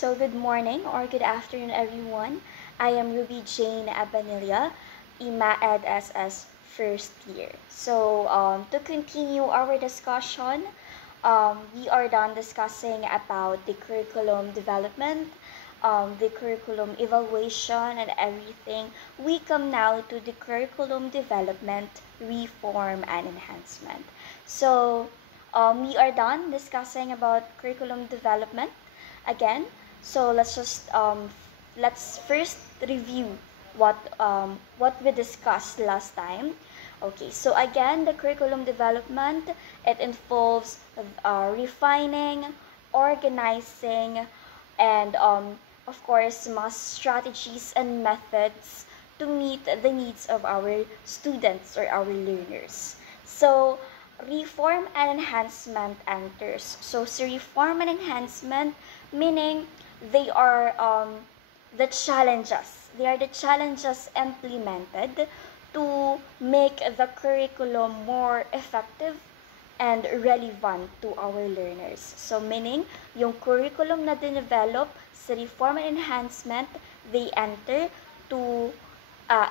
So good morning or good afternoon everyone. I am Ruby Jane Abanilla, IMA-Ed SS first year. To continue our discussion, we are done discussing about the curriculum development, the curriculum evaluation and everything. We come now to the curriculum development, reform and enhancement. We are done discussing about curriculum development again. So let's first review what we discussed last time. Okay, so again, the curriculum development, it involves refining, organizing, and of course, mass strategies and methods to meet the needs of our students or our learners. So reform and enhancement enters. So reform and enhancement meaning they are the challenges. They are the challenges implemented to make the curriculum more effective and relevant to our learners. So meaning, yung curriculum na dinevelop sa reform and enhancement, they enter to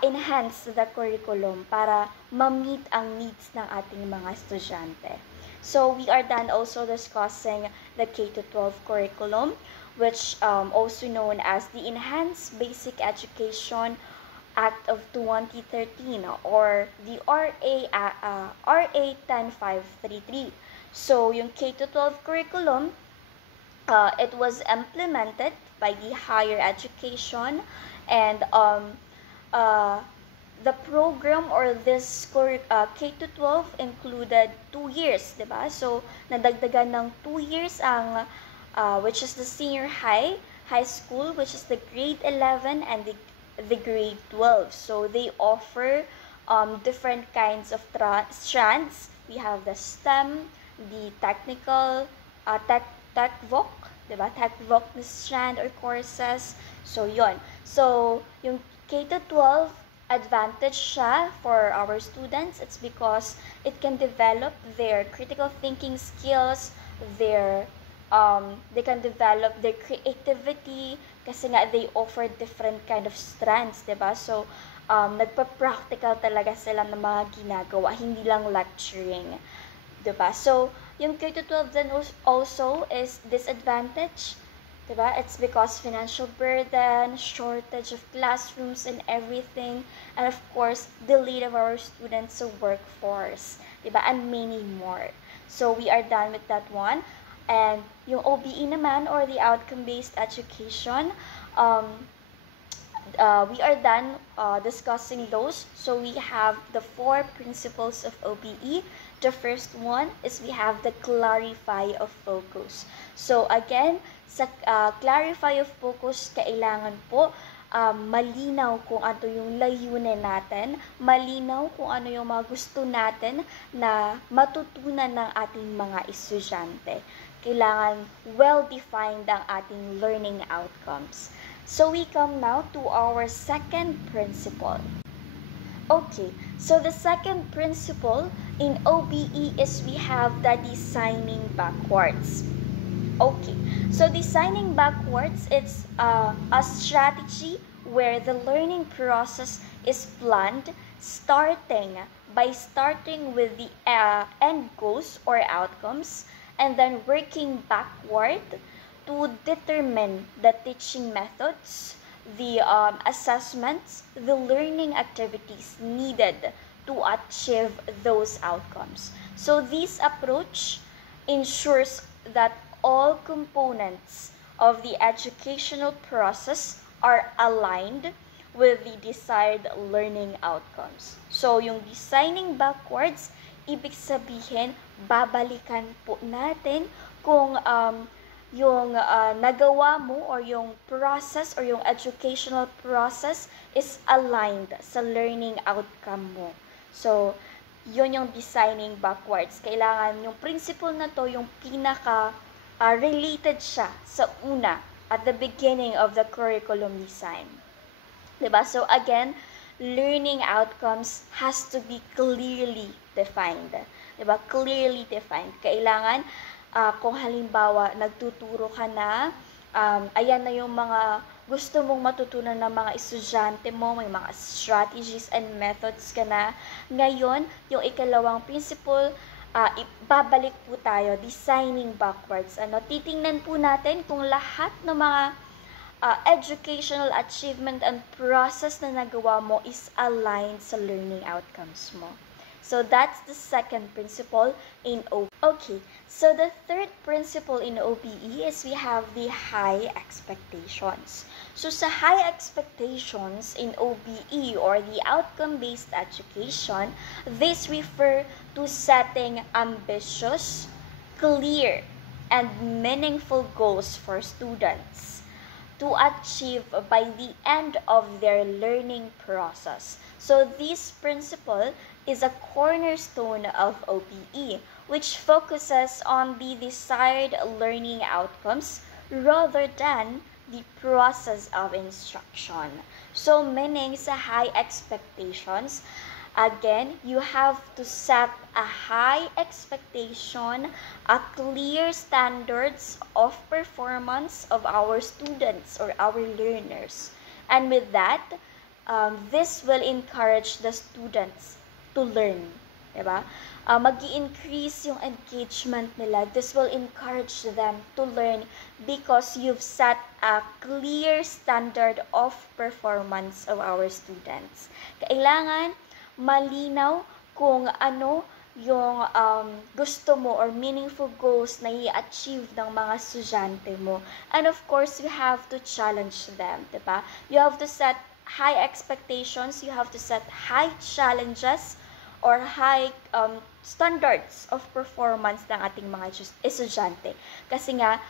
enhance the curriculum para ma-meet ang needs ng ating mga estudyante. So we are done also discussing the K-12 curriculum, which also known as the Enhanced Basic Education Act of 2013 or the RA 10533. So yung K-12 curriculum, it was implemented by the higher education and the program or this K-12 included 2 years, di ba? So, nadagdagan ng 2 years ang which is the senior high school, which is the grade 11 and the grade 12. So, they offer different kinds of strands. We have the STEM, the technical, tech voc, di ba? Tech voc strand or courses. So, yon. So, yung K-12 advantage siya for our students. It's because it can develop their critical thinking skills, they can develop their creativity kasi nga they offer different kind of strands, diba? So, nagpa-practical talaga sila ng mga ginagawa, hindi lang lecturing, diba? So, yung K-12 then also is disadvantage. Diba? It's because financial burden, shortage of classrooms and everything, and of course, the lead of our students to workforce, diba? And many more. So we are done with that one. And yung OBE naman, or the outcome-based education, we are done discussing those. So we have the 4 principles of OBE. The first one is we have the clarify of focus. So again, sa clarify of focus, kailangan po malinaw kung ano yung layunin natin, malinaw kung ano yung mga gusto natin na matutunan ng ating mga estudyante. Kailangan well-defined ang ating learning outcomes. So we come now to our second principle. Okay, so the second principle in OBE is we have the designing backwards. Okay, so designing backwards, it's a strategy where the learning process is planned starting with the end goals or outcomes and then working backward to determine the teaching methods, the assessments, the learning activities needed to achieve those outcomes. So this approach ensures that all components of the educational process are aligned with the desired learning outcomes. So, yung designing backwards, ibig sabihin, babalikan po natin kung yung nagawa mo or yung process or yung educational process is aligned sa learning outcome mo. So, yun yung designing backwards. Kailangan yung principle na to, yung pinaka related siya sa una at the beginning of the curriculum design. Diba? So again, learning outcomes has to be clearly defined. Diba? Clearly defined. Kailangan kung halimbawa nagtuturo ka na Ayan na yung mga gusto mong matutunan ng mga estudyante mo, may mga strategies and methods ka na. Ngayon, yung ikalawang principle, babalik po tayo, designing backwards. Titingnan po natin kung lahat ng mga educational achievement and process na nagawa mo is aligned sa learning outcomes mo. So that's the second principle in OBE. Okay, so the third principle in OBE is we have the high expectations. So sa high expectations in OBE or the outcome-based education, this refer to setting ambitious, clear, and meaningful goals for students to achieve by the end of their learning process. So this principle is a cornerstone of OBE, which focuses on the desired learning outcomes rather than the process of instruction. So meaning sa high expectations, again, you have to set a high expectation, a clear standards of performance of our students or our learners. And with that, this will encourage the students to learn. Diba? Mag-i-increase yung engagement nila. This will encourage them to learn because you've set a clear standard of performance of our students. Kailangan malinaw kung ano yung gusto mo or meaningful goals na i-achieve ng mga estudyante mo. And of course, you have to challenge them, diba? You have to set high expectations, you have to set high challenges or high standards of performance ng ating mga estudyante. Kasi nga,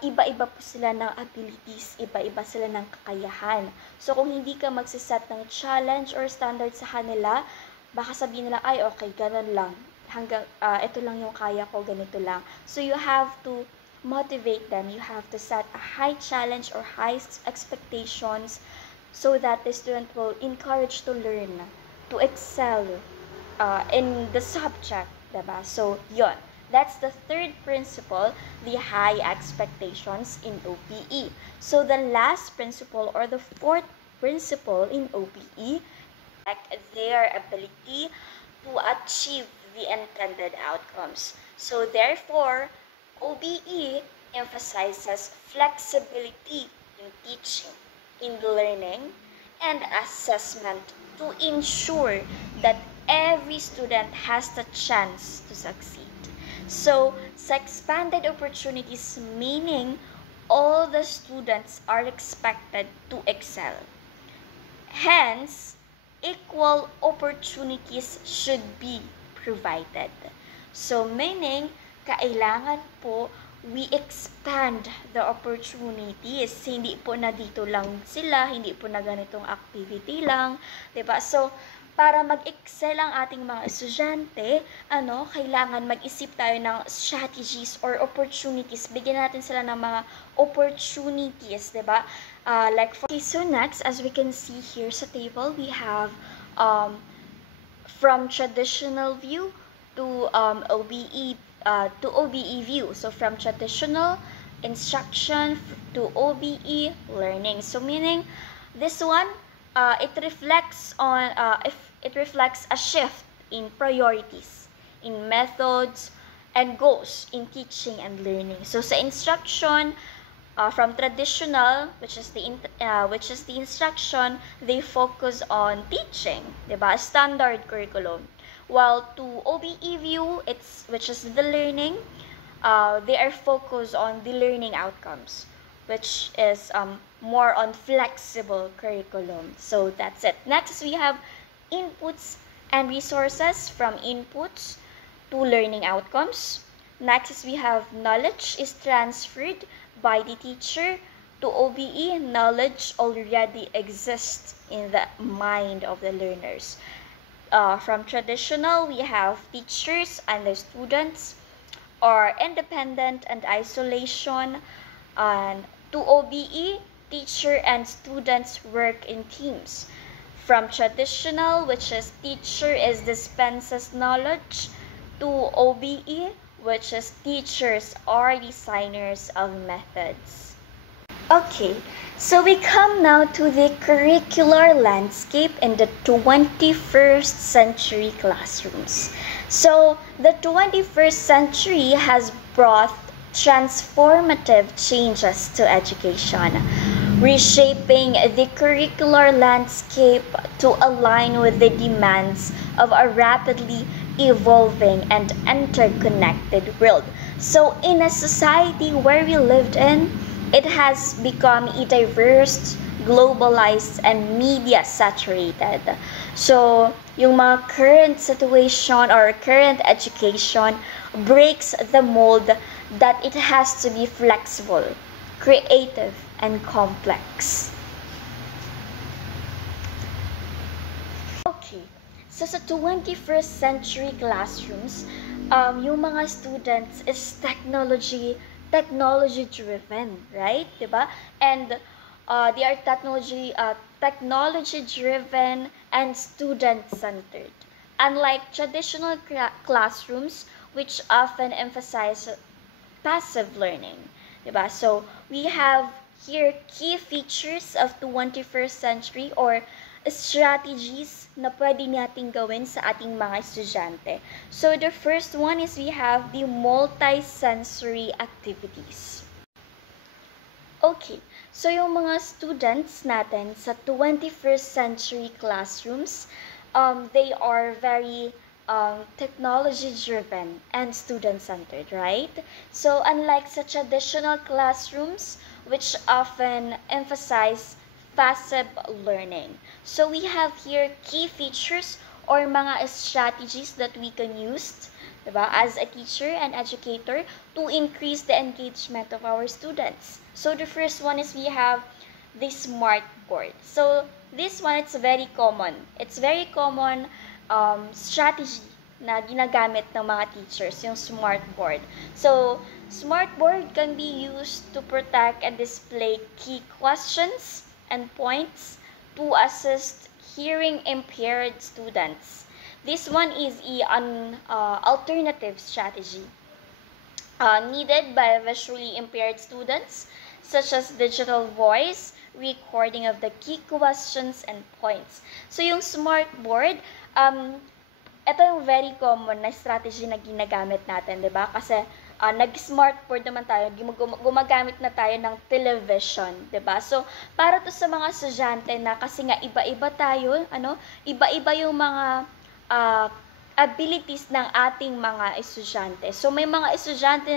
iba-iba po sila ng abilities, iba-iba sila ng kakayahan. So, kung hindi ka magsiset ng challenge or standard sa kanila, baka sabihin nila, ay, okay, ganun lang. Hanggang, ito lang yung kaya ko, ganito lang. So, you have to motivate them. You have to set a high challenge or high expectations so that the student will encourage to learn, to excel in the subject, diba? So, yun. That's the third principle, the high expectations in OBE. So the last principle or the fourth principle in OBE, their ability to achieve the intended outcomes. So therefore, OBE emphasizes flexibility in teaching, in learning, and assessment to ensure that every student has the chance to succeed. So, sa expanded opportunities, meaning all the students are expected to excel. Hence, equal opportunities should be provided. So, meaning, kailangan po we expand the opportunities. Hindi po na dito lang sila, hindi po na ganitong activity lang, 'di ba? So, para mag-excel ang ating mga estudyante, kailangan mag-isip tayo ng strategies or opportunities. Bigyan natin sila ng mga opportunities, diba? So next, as we can see here sa table, we have from traditional view to OBE view. So from traditional instruction to OBE learning. So meaning, this one, it reflects a shift in priorities, in methods, and goals in teaching and learning. So sa instruction, from traditional, which is the instruction, they focus on teaching, diba? Standard curriculum. While to OBE view, which is the learning, they are focused on the learning outcomes, which is more on flexible curriculum. So that's it. Next, we have inputs and resources. From inputs to learning outcomes. Next, we have knowledge is transferred by the teacher. To OBE, knowledge already exists in the mind of the learners. From traditional, we have teachers and the students, or independent and isolation. And to OBE, teacher and students work in teams. From traditional, which is teacher dispenses knowledge, to OBE, which is teachers are designers of methods. Okay, so we come now to the curricular landscape in the 21st century classrooms. So, the 21st century has brought transformative changes to education, reshaping the curricular landscape to align with the demands of a rapidly evolving and interconnected world. So, in a society where we lived in, it has become a diverse, globalized, and media saturated. So, yung mga current situation or current education breaks the mold that it has to be flexible, creative, and complex. Okay, so sa 21st century classrooms, yung mga students is technology driven, right? Diba? And they are technology driven and student centered. Unlike traditional classrooms which often emphasize passive learning, diba? So we have here key features of 21st century or strategies na pwede nating gawin sa ating mga estudyante. So the first one is we have the multi-sensory activities. Okay, so yung mga students natin sa 21st century classrooms, they are very technology-driven and student-centered, right? So unlike sa traditional classrooms, which often emphasize passive learning. So we have here key features or mga strategies that we can use, diba, as a teacher and educator to increase the engagement of our students. So the first one is we have the smart board. So this one, it's very common. It's very common strategy na ginagamit ng mga teachers, yung smart board. So, smart board can be used to protect and display key questions and points to assist hearing impaired students. This one is an alternative strategy needed by visually impaired students, such as digital voice, recording of the key questions and points. So, yung smart board, ito yung very common na strategy na ginagamit natin, di ba? Kasi nag-smart board naman tayo, gumagamit na tayo ng television, di ba? So, para to sa mga estudyante na kasi nga iba-iba tayo, iba-iba yung mga abilities ng ating mga estudyante. So, may mga estudyante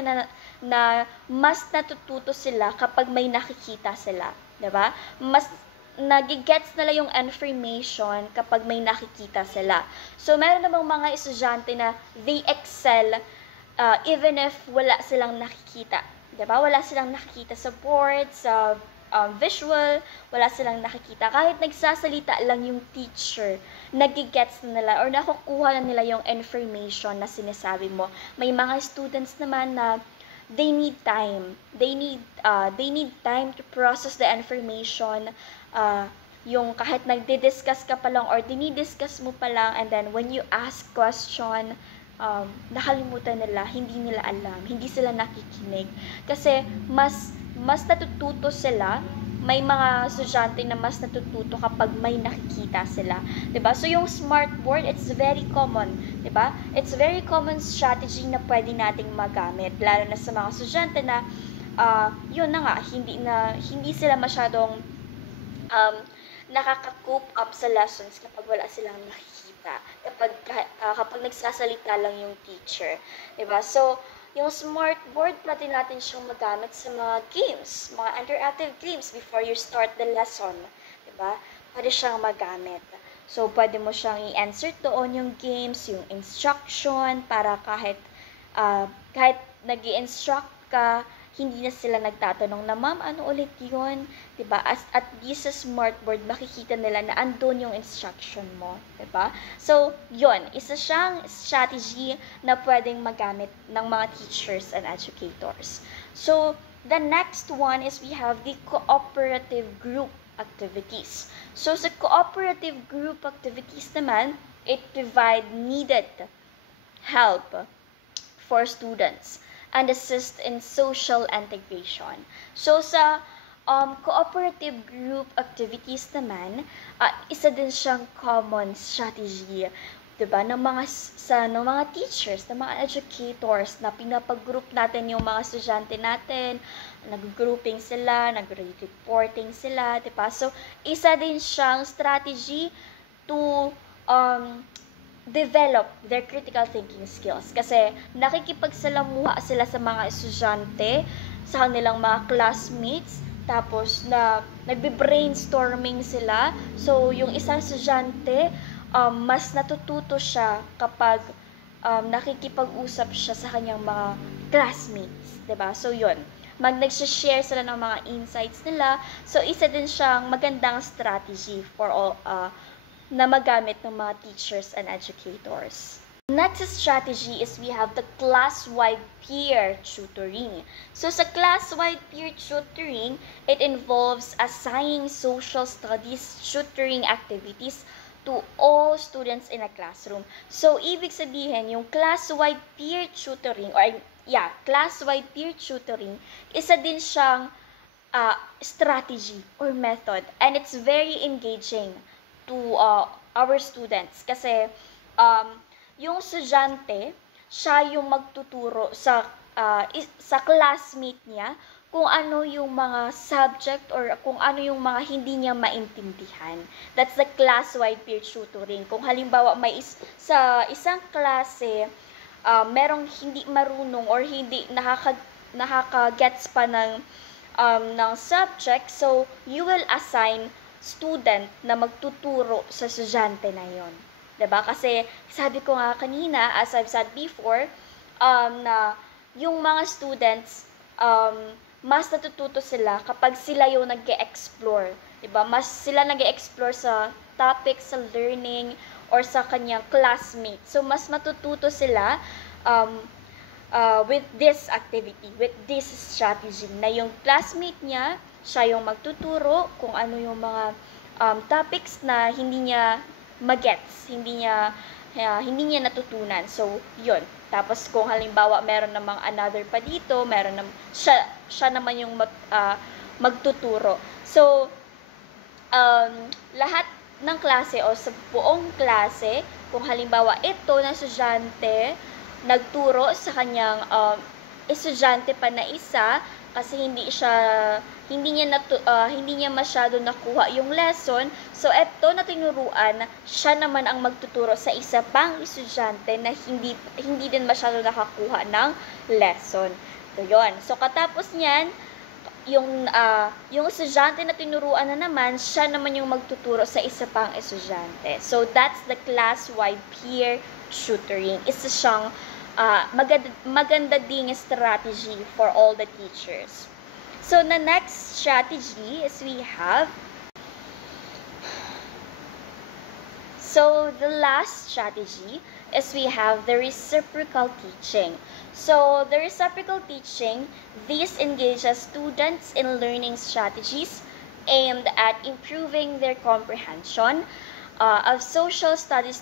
na mas natututo sila kapag may nakikita sila, di ba? Mas nagigets nila yung information kapag may nakikita sila. So, meron namang mga estudyante na they excel even if wala silang nakikita. Diba? Wala silang nakikita sa board, sa visual, wala silang nakikita. Kahit nagsasalita lang yung teacher, nagigets na nila or nakukuha na nila yung information na sinasabi mo. May mga students naman na they need time. They need time to process the information. Yung kahit nagdi-discuss ka pa lang or dinidiscuss mo pa lang, and then when you ask question, nakalimutan nila, hindi nila alam, hindi sila nakikinig. Kasi mas natututo sila, may mga estudyante na mas natututo kapag may nakikita sila. 'Di ba? So yung smart board, it's very common, 'di ba? It's very common strategy na pwede nating magamit, lalo na sa mga estudyante na yun na nga, hindi sila masyadong nakaka-cope up sa lessons kapag wala silang nakikita, kapag nagsasalita lang yung teacher, 'di ba? So yung smart board, pwede natin siyang magamit sa mga games, mga interactive games before you start the lesson, 'di ba? Pwede siyang magamit. So pwede mo siyang i-insert doon yung games, yung instruction para kahit nag-i-instruct ka, hindi na sila nagtatanong na, "Ma'am, ano ulit yun?" Diba? At least sa smartboard, makikita nila na andun yung instruction mo. Diba? So, yun. Isa siyang strategy na pwedeng magamit ng mga teachers and educators. So, the next one is we have the cooperative group activities. So, sa cooperative group activities naman, it provide needed help for students and assist in social integration. So sa Cooperative group activities naman, isa din siyang common strategy, 'di ba, ng mga teachers, ng mga educators na pinapag-group natin yung mga estudyante natin, nag-grouping sila, nag-reporting sila, 'di ba? So, isa din siyang strategy to develop their critical thinking skills kasi nakikipagsalamuha sila sa mga estudyante, sa kanilang mga classmates, tapos nagbe-brainstorming sila. So, yung isang estudyante, mas natututo siya kapag nakikipag-usap siya sa kanyang mga classmates, 'di ba? So, yun. Nagse-share sila ng mga insights nila. So, isa din siyang magandang strategy for all na magamit ng mga teachers and educators. Next strategy is we have the class-wide peer tutoring. So sa class-wide peer tutoring, it involves assigning social studies tutoring activities to all students in a classroom. So ibig sabihin, yung class-wide peer tutoring class-wide peer tutoring, isa din siyang strategy or method, and it's very engaging to our students kasi yung estudyante, siya yung magtuturo sa classmate niya kung ano yung mga subject or kung ano yung mga hindi niya maintindihan. That's the class-wide peer tutoring. Kung halimbawa sa isang klase, merong hindi marunong or hindi nakaka-gets pa ng subject, so you will assign student na magtuturo sa estudyante na yon. 'Di ba? Kasi sabi ko nga kanina, as I've said before, na yung mga students, mas natututo sila kapag sila yung nag-e-explore. 'Di ba? Mas sila nag-e-explore sa topic, sa learning, or sa kanyang classmate. So, mas matututo sila with this activity, with this strategy, na yung classmate niya, siya yung magtuturo kung ano yung mga topics na hindi niya magets, hindi niya natutunan. So, yun. Tapos kung halimbawa meron namang another pa dito, siya naman yung magtuturo. So, lahat ng klase o sa buong klase, kung halimbawa ito na estudyante nagturo sa kanyang estudyante pa na isa, kasi hindi niya masyado nakuha yung lesson. So, eto na tinuruan, siya naman ang magtuturo sa isa pang estudyante na hindi din masyado nakakuha ng lesson. So, yun. So, katapos niyan, yung estudyante na tinuruan na naman, siya naman yung magtuturo sa isa pang estudyante. So, that's the class-wide peer tutoring. Isa siyang maganda ding strategy for all the teachers. So, the next strategy is we have, so the last strategy is we have the reciprocal teaching. So, the reciprocal teaching, this engages students in learning strategies aimed at improving their comprehension of social studies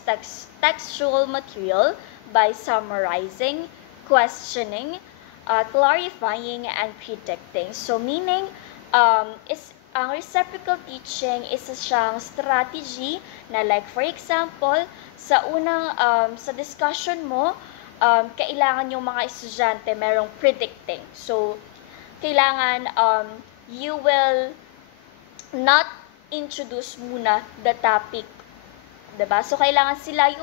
textual material by summarizing, questioning, clarifying, and predicting. So, meaning, ang reciprocal teaching is siyang strategy na, like for example, sa discussion mo, kailangan yung mga estudyante merong predicting. So, kailangan you will not introduce muna the topic, 'di ba? So, kailangan sila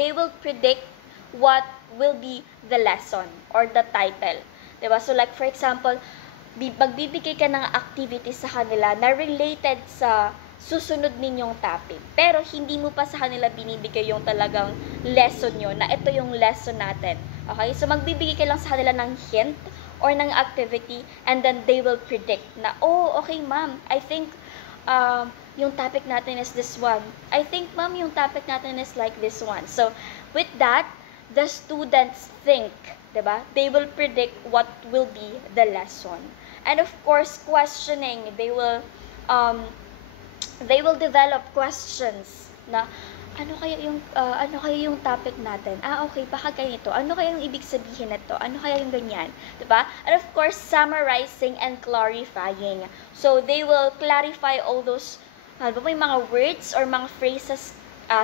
they will predict what will be the lesson or the title. 'Di ba? So, like for example, magbibigay ka ng activity sa kanila na related sa susunod ninyong topic. Pero hindi mo pa sa kanila binibigay yung talagang lesson nyo, na ito yung lesson natin. Okay? So, magbibigay ka lang sa kanila ng hint or ng activity, and then they will predict na, oh, okay ma'am, I think yung topic natin is this one. I think ma'am, yung topic natin is like this one. So, with that, the students think, diba? They will predict what will be the lesson. And of course, questioning, they will develop questions na ano kaya yung topic natin? Okay, baka ganito. Ano kaya yung ibig sabihin nito? Ano kaya yung ganyan? 'Di ba? And of course, summarizing and clarifying. So they will clarify all those may mga words or mga phrases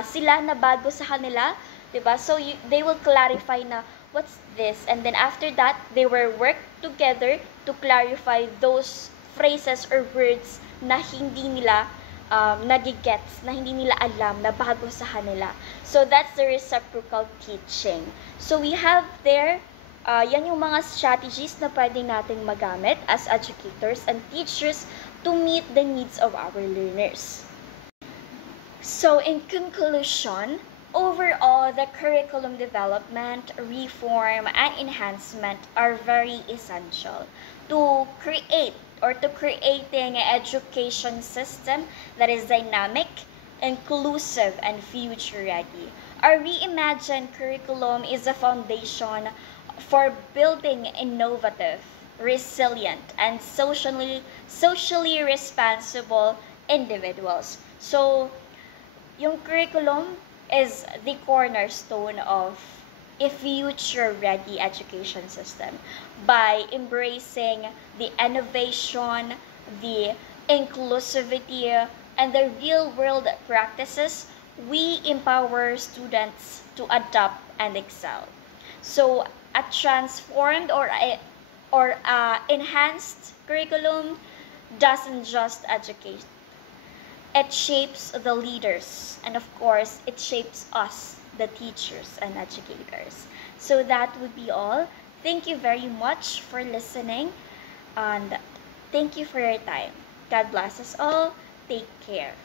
sila na bago sa kanila, 'di ba? So they will clarify na what's this? And then after that, they will work together to clarify those phrases or words na hindi nila nagigets, na hindi nila alam, na bago sa kanila. So, that's the reciprocal teaching. So, we have there, yan yung mga strategies na pwede nating magamit as educators and teachers to meet the needs of our learners. So, in conclusion, overall, the curriculum development, reform, and enhancement are very essential to create or to creating an education system that is dynamic, inclusive, and future-ready. Our reimagined curriculum is a foundation for building innovative, resilient, and socially responsible individuals. So, yung curriculum is the cornerstone of a future-ready education system by embracing the innovation, the inclusivity, and the real-world practices. We empower students to adapt and excel. So, a transformed or enhanced curriculum doesn't just educate. It shapes the leaders, and of course, it shapes us, the teachers and educators. So that would be all. Thank you very much for listening, and thank you for your time. God bless us all. Take care.